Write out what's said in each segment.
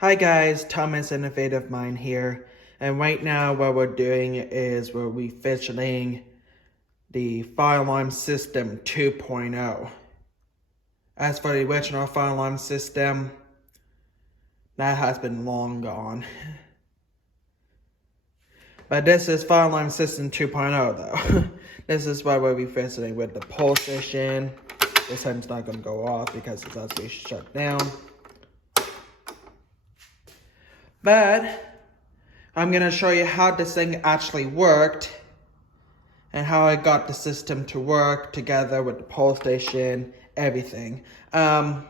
Hi guys, Thomas Innovative Mind here, and right now what we're doing is we're refactoring the fire alarm system 2.0. As for the original fire alarm system, that has been long gone. But this is fire alarm system 2.0 though. This is what we're refactoring with the pole station. This time's not going to go off because it's actually shut down. But I'm going to show you how this thing actually worked and how I got the system to work together with the pole station, everything. And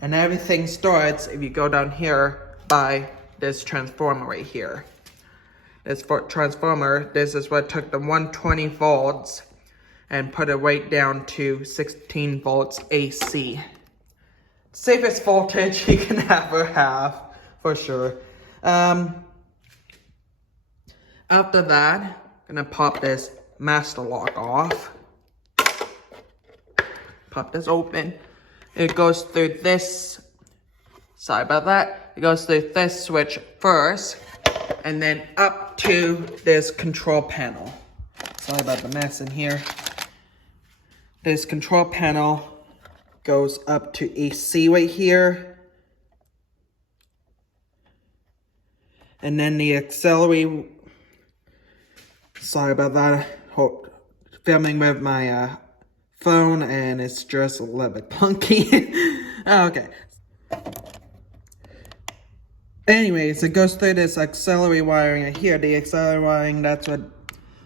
everything starts, if you go down here, by this transformer right here. This transformer, this is what took the 120 volts and put it right down to 16 volts AC. Safest voltage you can ever have. For sure. After that, I'm gonna pop this master lock off. Pop this open. It goes through this. Sorry about that. It goes through this switch first, and then up to this control panel. Sorry about the mess in here. This control panel goes up to AC right here. And then the auxiliary, sorry about that, filming with my phone and it's just a little bit punky. Okay. Anyways, it goes through this auxiliary wiring right here. The auxiliary wiring, that's what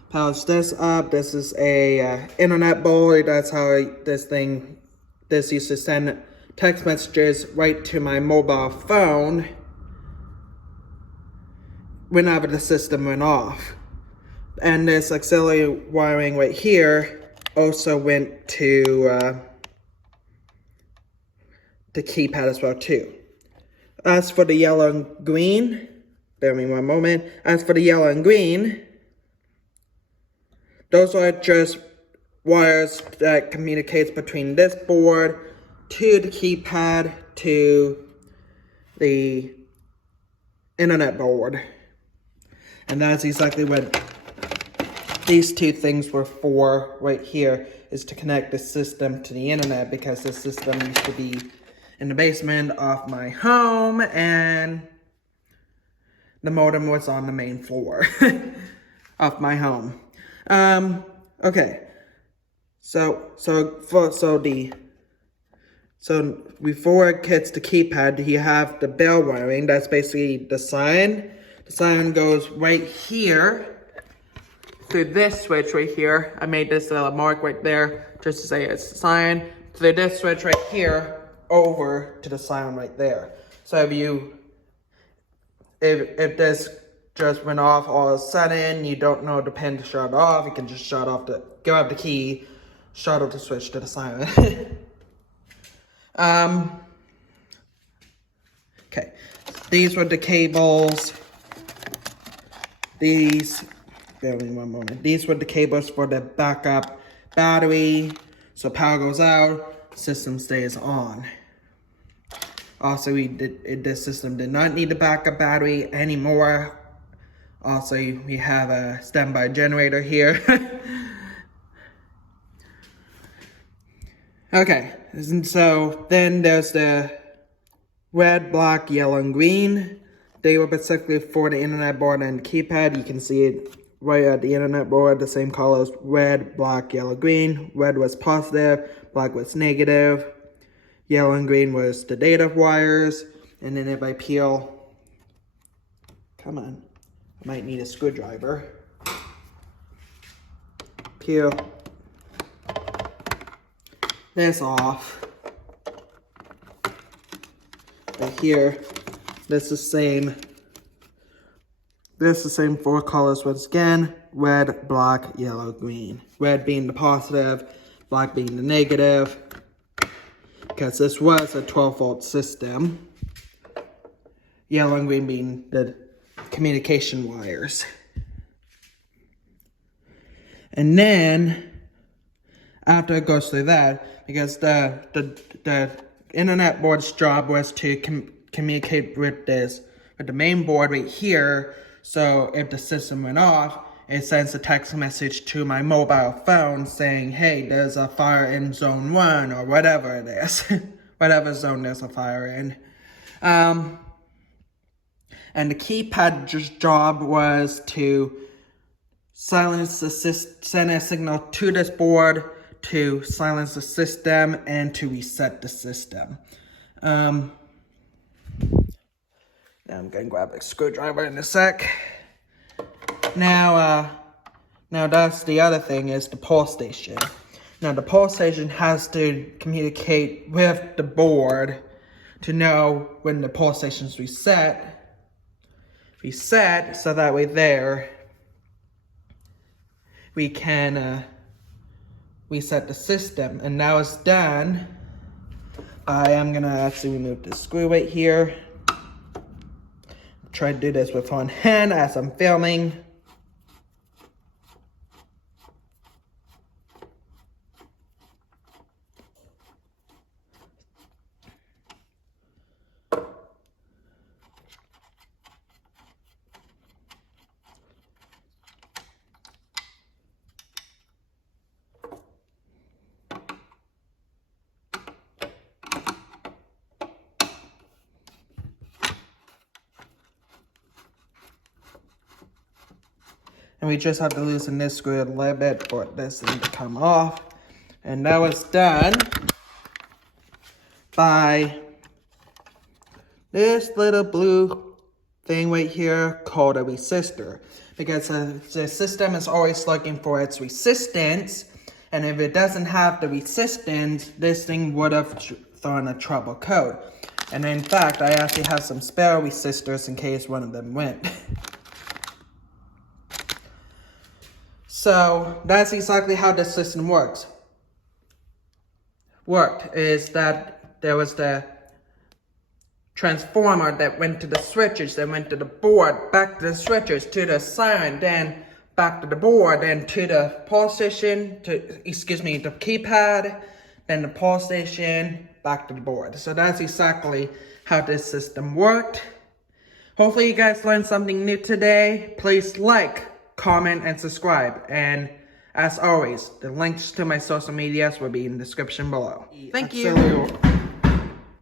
powers this up. This is a internet board. That's how this used to send text messages right to my mobile phone whenever the system went off. And this auxiliary wiring right here also went to the keypad as well too. As for the yellow and green, bear with me one moment. As for the yellow and green, those are just wires that communicates between this board to the keypad to the internet board. And that's exactly what these two things were for right here, is to connect the system to the internet, because the system used to be in the basement of my home and the modem was on the main floor of my home. Okay. So before it gets the keypad, you have the bell wiring. That's basically the sign. The sign goes right here through this switch right here. I made this little mark right there just to say it's the sign. Through this switch right here over to the sign right there. So if this just went off all of a sudden, you don't know the pin to shut off, you can just grab the key, shut off the switch to the sign. Okay, these were the cables. Bear with me one moment. These were the cables for the backup battery. So power goes out, system stays on. Also, this system did not need the backup battery anymore. Also, we have a standby generator here. Okay, and so then there's the red, black, yellow, and green. They were specifically for the internet board and keypad. You can see it right at the internet board, the same colors: red, black, yellow, green. Red was positive, black was negative, yellow and green was the data wires. And then if I peel, come on, I might need a screwdriver. Peel this off. Right here. This is the same four colors once again: red, black, yellow, green. Red being the positive, black being the negative, because this was a 12-volt system. Yellow and green being the communication wires. And then, after it goes through that, because the internet board's job was to communicate with the main board right here. So if the system went off, it sends a text message to my mobile phone saying, hey, there's a fire in zone 1 or whatever it is. Whatever zone there's a fire in. And the keypad job was to silence the send a signal to this board to silence the system and to reset the system. Now I'm gonna grab a screwdriver in a sec. Now that's the other thing is the pulse station. Now the pulse station has to communicate with the board to know when the pulse station's reset, so that way there we can reset the system. And now it's done. I am gonna actually remove the screw right here. Try to do this with one hand as I'm filming. And we just have to loosen this screw a little bit for this thing to come off. And that was done by this little blue thing right here called a resistor. Because the system is always looking for its resistance. And if it doesn't have the resistance, this thing would have thrown a trouble code. And in fact, I actually have some spare resistors in case one of them went. So that's exactly how the system worked is that there was the transformer that went to the switches, that went to the board, back to the switches, to the siren, then back to the board, then to the pulse station, the keypad, then the pulse station, back to the board. So that's exactly how this system worked. Hopefully you guys learned something new today. Please like, comment, and subscribe. And as always, the links to my social medias will be in the description below. Thank you.